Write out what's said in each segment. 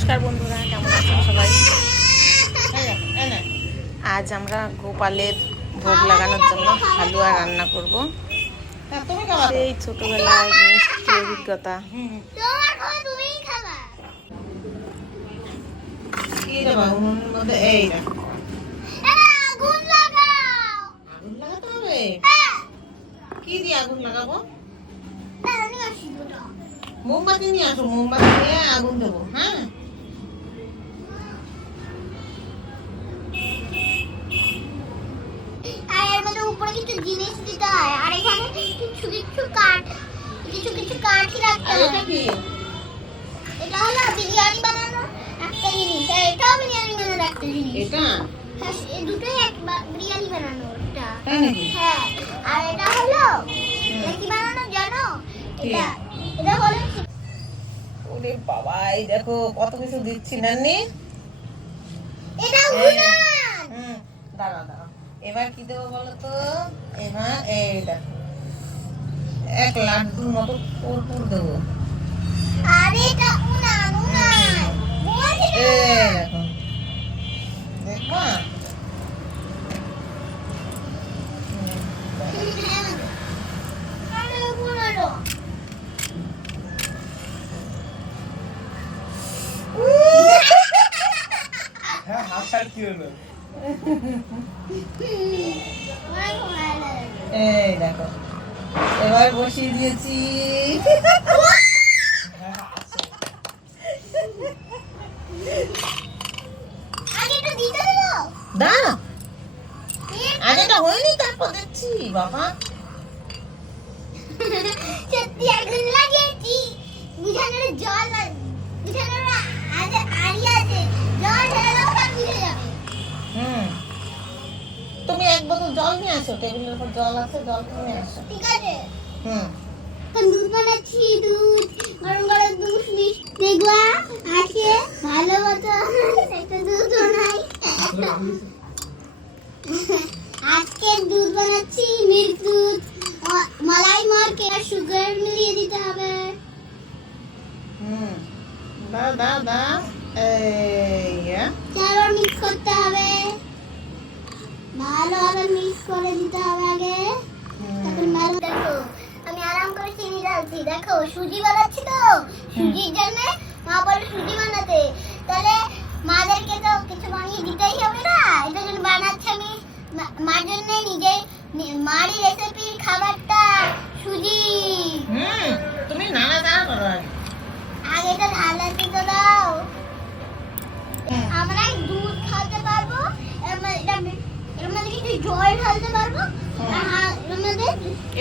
নমস্কার বন্ধুরা, কেমন আছেন সবাই? আজ আমরা গোপালের ভোগ লাগানোর জন্য হালুয়া রান্না করব। সেই ছোটবেলায় মিষ্টি অভিজ্ঞতা। কি দিয়ে আগুন লাগাবো? মোমবাতি নিয়ে আসো, মোমবাতি নিয়ে আগুন দেবো। হ্যাঁ, উপরে কিছু জিনিস দিতে হয়, আর এখানে কিছু কিছু কাঠ রাখতে হয়। এটা হলো বিরিয়ানি বানানোর একটা জিনিস, আর এটাও বিরিয়ানি বানানোর একটা জিনিস। এটা হ্যাঁ, এই দুটোই এক বিরিয়ানি বানানোরটা। তাই নাকি? হ্যাঁ, আর এটা হলো এটা কি বানানো জানো? এটা হলো ওরে বাবা, এই দেখো কত কিছু দিচ্ছি নানি। এটা উনান। দাঁড়া দাঁড়া, এবার কি দেবো বলো তো? এবার এই দেখো এক লাড্ডুর মতো পুরপুর দেবো। আর এটা উনান। এই দেখো, দেখবা? এই দেখো, এবার বসিয়ে দিয়েছি। দাঁড়া, আগেটা হয়নি, তারপর দিচ্ছি। বাবা সত্যি আগুন লাগিয়েছি। বিছানার জল, বিছানার আড়ি আছে, জল ঢেলে দাও, সব মিলে যাবে। তুমি এক বোতল জল নিয়ে আসো, টেবিলের উপর জল আছে, জল নিয়ে আসো। ঠিক আছে। দুধ বানাচ্ছি, দুধ গরম গরম দুধ দেখবা আছে ভালো মতো একটা দুধ বানাই। আজকে দুধ বানাচ্ছি, মিল্ক দুধ, মালাই মার্কে আর সুগার মিলিয়ে দিতে হবে। দাও দাও দাও, এই তারপর মিক্স করতে হবে, ভালোভাবে মিক্স করে দিতে হবে আগে। তখন ভালো। দেখো আমি আরাম করে চিনি ঢালছি, দেখো সুজি বানাচ্ছি তো, সুজির জন্য মা বলে সুজি বানাতে, তাহলে মাদেরকে তো কিছু বানিয়ে দিতেই হবে না, এটা জন্য বানাচ্ছি আমি মার জন্য, নিজে মারি রেসিপির খাবারটা সুজি। তুমি নানা দাও, আগে এটা ঢালাতে তো দাও। আমরা দুধ ঢালতে পারবো, এর মধ্যে কিছু জল ঢালতে পারবো, আর এর মধ্যে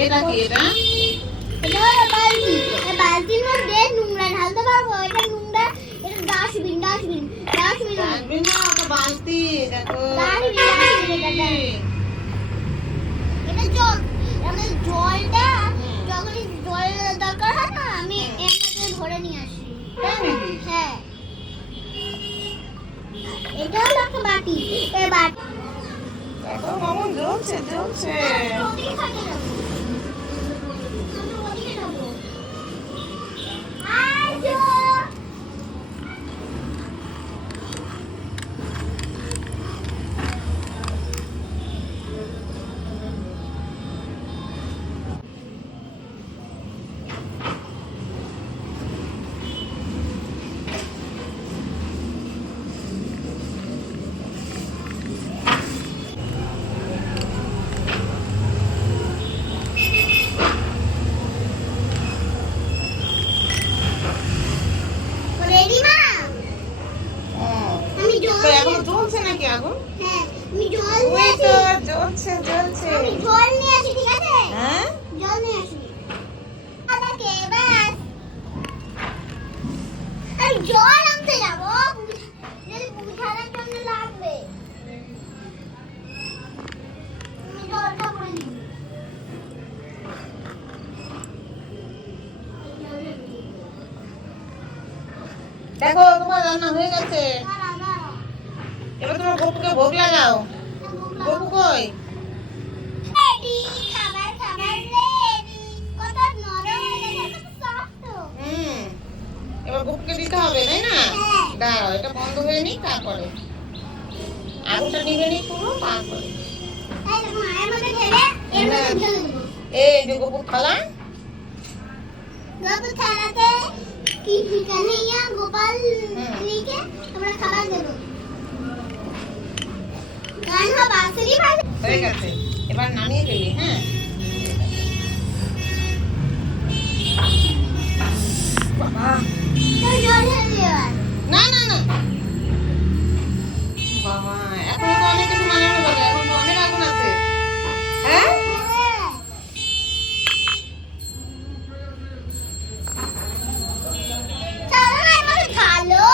এটা কি? এটা এটা হলো বালতি, এই বালতির মধ্যে নোংরা ঢালতে পারবো। এটা নোংরা, এটা ডাস্টবিন না, ওটা বালতি। দেখো এটা জল, আমি জলটা যখনই জল দরকার হয় না, আমি এর মধ্যে ভরে নিয়ে আসি। হ্যাঁ, এটা হলো একটা বাটি, এই বাটি দেখো মামু জ্বলছে জ্বলছে। ওদিকে থাকে না, ওদিকে যাবো। আজো রেডি মা? আমি জল, এখনো জ্বলছে নাকি আগুন? হ্যাঁ আমি জল ওই নিয়ে তো আসি, জ্বলছে জ্বলছে। আমি জল নিয়ে আসি, ঠিক আছে? হ্যাঁ, জল নিয়ে আসি। আদাকে বাস, আমি জল আনতে যাবো, যদি বুঝানোর জন্য লাগবে। আমি জলটা করে দিই। দেখো তোমার রান্না হয়ে গেছে। দাঁড়া দাঁড়া, এবার তোমার গপুকে ভোগ লাগাও। গপু কই? রেডি, খাবার রেডি। কত নরম হয়ে গেছে, কত সফট। এবার গপুকে দিতে হবে, তাই না? হ্যাঁ। দাঁড়াও, এটা বন্ধ হয়ে নি, তারপরে আগুনটা নিভে নি পুরো, তারপরে এই দেখো মায়ের মধ্যে ঢেলে এর মধ্যে ঢেলে দেবো। এই যে গোপুর থালা, গোপাল থালাতে কি ঠিকানে ইয়া গোপাল লিখে আমরা খাবার দেবো। গান হবে বাঁশরি বাজে। হয়ে গেছে, এবার নামিয়ে ফেলি। হ্যাঁ, বাবা, তো জল ঢেলে দেওয়া। না না না বাবা, এখন তো অনেক কিছু বানানো যাবে, এখন তো অনেক আগুন আছে। হ্যাঁ, চলো না এর মধ্যে ঢালো।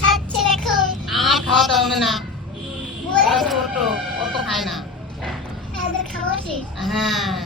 খাচ্ছে দেখো। আর খাওয়াতে হবে না, বলে ছোট ও তো খায় না। এদের খাওয়া শেষ। হ্যাঁ,